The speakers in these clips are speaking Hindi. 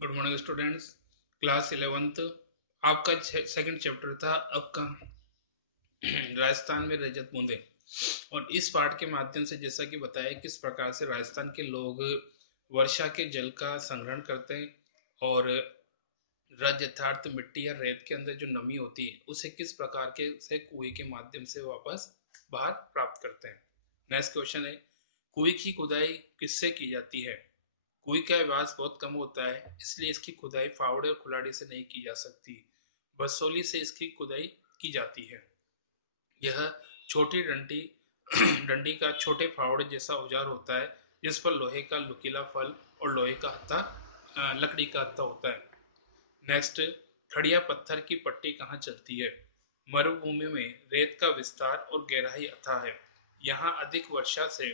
Good morning students. Class 11th आपका सेकंड चैप्टर था आपका राजस्थान में रजत बूंदे। और इस पाठ के माध्यम से जैसा कि बताया किस प्रकार से राजस्थान के लोग वर्षा के जल का संग्रहण करते हैं और रज यथार्थ मिट्टी या रेत के अंदर जो नमी होती है उसे किस प्रकार के से कुएं के माध्यम से वापस बाहर प्राप्त करते हैं। नेक्स्ट क्वेश्चन है, कुएं की खुदाई किससे की जाती है? कुएं का व्यास बहुत कम होता है, इसलिए इसकी खुदाई फावड़े और कुल्हाड़ी से नहीं की जा सकती। बरसोली से इसकी खुदाई की जाती है। यह छोटी डंडी डंडी का छोटे फावड़े जैसा औजार होता है जिस पर लोहे का नुकीला फल और लोहे का हत्था लकड़ी का हत्था होता है। नेक्स्ट, खड़िया पत्थर की पट्टी कहाँ चलती है? मरुभूमि में रेत का विस्तार और गहराई अथाह है। यहाँ अधिक वर्षा से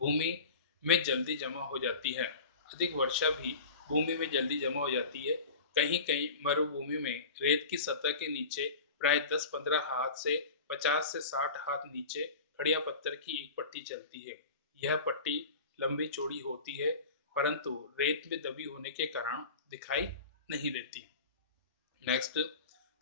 भूमि में जल्दी जमा हो जाती है। अधिक वर्षा भी भूमि में जल्दी जमा हो जाती है। कहीं कहीं मरुभूमि में रेत की सतह के नीचे प्राय 10-15 हाथ से 50 से 60 हाथ नीचे खड़िया पत्थर की एक पट्टी चलती है। यह पट्टी लंबी चौड़ी होती है परंतु रेत में दबी होने के कारण दिखाई नहीं देती। नेक्स्ट,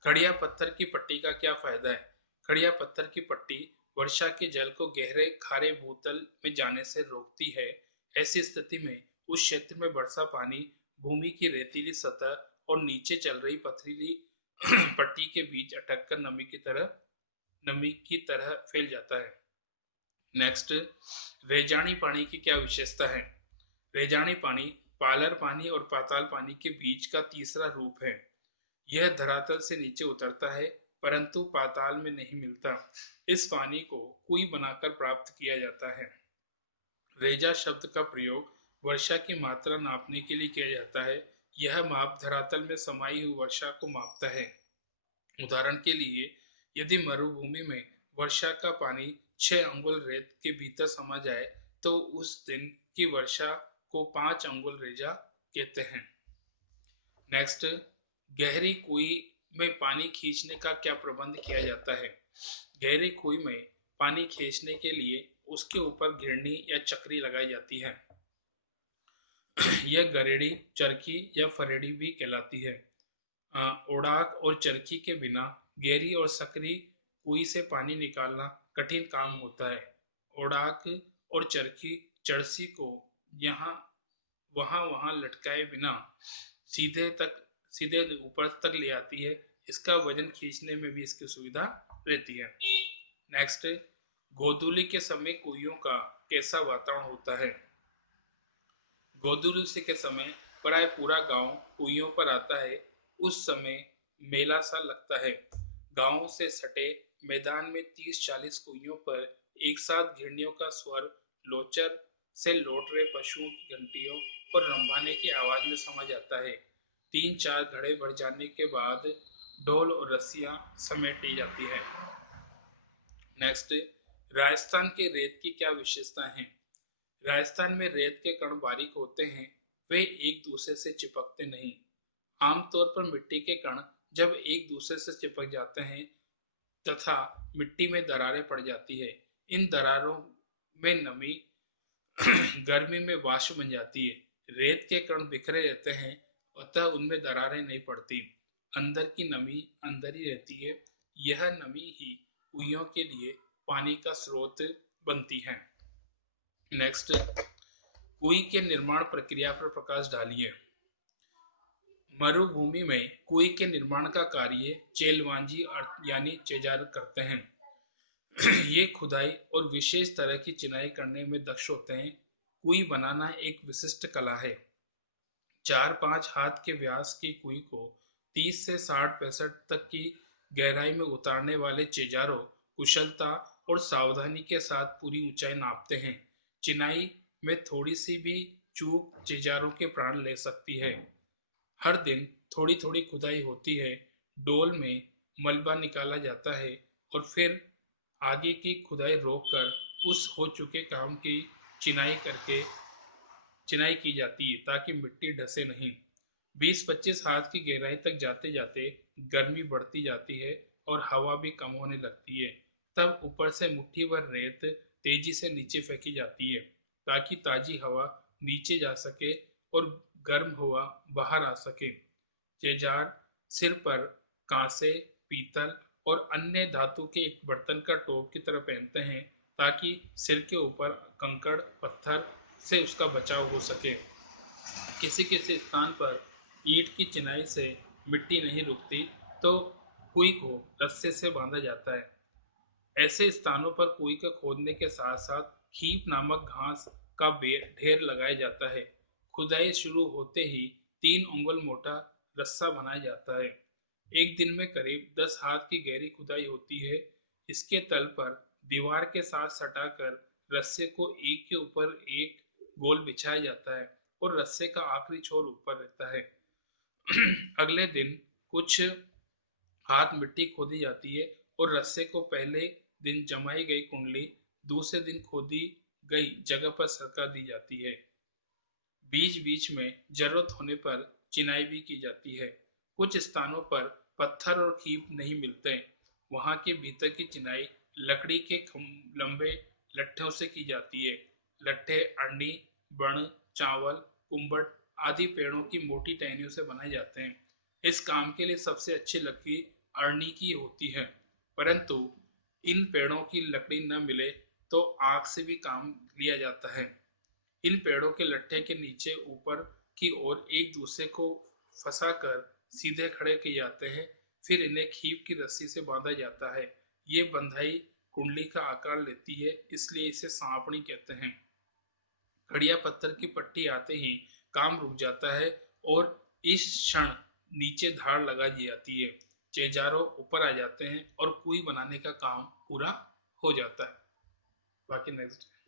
खड़िया पत्थर की पट्टी का क्या फायदा है? खड़िया पत्थर की पट्टी वर्षा के जल को गहरे खारे भूतल में जाने से रोकती है। ऐसी स्थिति में उस क्षेत्र में वर्षा पानी भूमि की रेतीली सतह और नीचे चल रही पथरीली पट्टी के बीच अटककर नमी की तरह फैल जाता है। नेक्स्ट, रेजानी पानी की क्या विशेषता है? रेजानी पानी पालर पानी और पाताल पानी के बीच का तीसरा रूप है। यह धरातल से नीचे उतरता है परंतु पाताल में नहीं मिलता। इस पानी को कुएं बनाकर प्राप्त किया जाता है। रेजा शब्द का प्रयोग वर्षा की मात्रा नापने के लिए किया जाता है। यह माप धरातल में समाई हुई वर्षा को मापता है। उदाहरण के लिए, यदि मरुभूमि में वर्षा का पानी 6 अंगुल रेत के भीतर समा जाए तो उस दिन की वर्षा को 5 अंगुल रेजा कहते हैं। नेक्स्ट, गहरी कुएं में पानी खींचने का क्या प्रबंध किया जाता है? गहरी कुएं में पानी खींचने के लिए उसके ऊपर घिरनी या चक्री लगाई जाती है। यह गरेड़ी, चरखी या फरेड़ी भी कहलाती है। ओडाक और चरखी के बिना गहरी और सकरी कुएं से पानी निकालना कठिन काम होता है। ओडाक और चरखी चरसी को यहाँ वहां वहां लटकाए बिना सीधे तक सीधे ऊपर तक ले आती है। इसका वजन खींचने में भी इसकी सुविधा रहती है। नेक्स्ट, गोधूली के समय कुइयों का कैसा वातावरण होता है? गोधूली के समय प्राय पूरा गांव कुइयों पर आता है। उस समय मेला सा लगता है। गांव से सटे मैदान में 30-40 कुइयों पर एक साथ घिरनियों का स्वर लोचर से लौट रहे पशुओं की घंटियों और रंभाने की आवाज में समा जाता है। 3-4 घड़े भर जाने के बाद ढोल और रस्सियां समेटी जाती है। नेक्स्ट, राजस्थान के रेत की क्या विशेषताएं हैं? राजस्थान में रेत के कण बारीक होते हैं। वे एक दूसरे से चिपकते नहीं। आमतौर पर मिट्टी के कण जब एक दूसरे से चिपक जाते हैं तथा मिट्टी में दरारें पड़ जाती है। इन दरारों में नमी गर्मी में वाष्प बन जाती है। रेत के कण बिखरे रहते हैं अतः उनमें दरारें नहीं पड़ती। अंदर की नमी अंदर ही रहती है। यह नमी ही कुइयों के लिए पानी का स्रोत बनती है। नेक्स्ट, कुएं के निर्माण प्रक्रिया पर प्रकाश डालिए। मरुभूमि में कुएं के निर्माण का कार्य चेलवांजी यानी चेजार करते हैं। ये खुदाई और विशेष तरह की चिनाई करने में दक्ष होते हैं। कुएं बनाना एक विशिष्ट कला है। 4-5 हाथ के व्यास की कुएं को 30 से 60-65 तक की गहराई में उतारने वाले चेजारो कुशलता और सावधानी के साथ पूरी ऊंचाई नापते हैं। चिनाई में थोड़ी सी भी चूक चेजारों के प्राण ले सकती है। हर दिन थोड़ी थोड़ी खुदाई होती है। डोल में मलबा निकाला जाता है और फिर आगे की खुदाई रोककर उस हो चुके काम की चिनाई करके चिनाई की जाती है ताकि मिट्टी धसे नहीं। 20-25 हाथ की गहराई तक जाते जाते गर्मी बढ़ती जाती है और हवा भी कम होने लगती है। तब ऊपर से मुट्ठी भर रेत तेजी से नीचे फेंकी जाती है ताकि ताजी हवा नीचे जा सके और गर्म हवा बाहर आ सके। जेजार सिर पर कांसे, पीतल और अन्य धातु के एक बर्तन का टोप की तरह पहनते हैं ताकि सिर के ऊपर कंकड़ पत्थर से उसका बचाव हो सके। किसी किसी स्थान पर ईंट की चिनाई से मिट्टी नहीं रुकती तो कुई को रस्से से बांधा जाता है। ऐसे स्थानों पर कुई का खोदने के साथ साथ खीप नामक घास का ढेर लगाया जाता है। खुदाई शुरू होते ही 3 उंगल मोटा रस्सा बनाया जाता है। एक दिन में करीब 10 हाथ की गहरी खुदाई होती है। इसके तल पर दीवार के साथ सटाकर रस्से को एक के ऊपर एक गोल बिछाया जाता है और रस्से का आखिरी छोर ऊपर रहता है। अगले दिन कुछ हाथ मिट्टी खोदी जाती है और रस्से को पहले दिन जमाई गई कुंडली दूसरे दिन खोदी गई जगह पर सरका दी जाती है। बीच बीच में जरूरत होने पर चिनाई भी की जाती है। कुछ स्थानों पर पत्थर और खीप नहीं मिलते, वहां के भीतर की चिनाई लकड़ी के लंबे लट्ठों से की जाती है। लट्ठे अरनी, बण, चावल, कुम्बट आदि पेड़ों की मोटी टहनियों से बनाए जाते हैं। इस काम के लिए सबसे अच्छी लकड़ी अरनी की होती है, परंतु इन पेड़ों की लकड़ी न मिले तो आग से भी काम लिया जाता है। इन पेड़ों के लट्ठे के नीचे ऊपर की ओर एक दूसरे को फंसाकर सीधे खड़े किए जाते हैं। फिर इन्हें खीप की रस्सी से बांधा जाता है। ये बंधाई कुंडली का आकार लेती है, इसलिए इसे सांपणी कहते हैं। खड़िया पत्थर की पट्टी आते ही काम रुक जाता है और इस क्षण नीचे धार लगा दी जाती है। चेजारो ऊपर आ जाते हैं और कुई बनाने का काम पूरा हो जाता है। बाकी नेक्स्ट।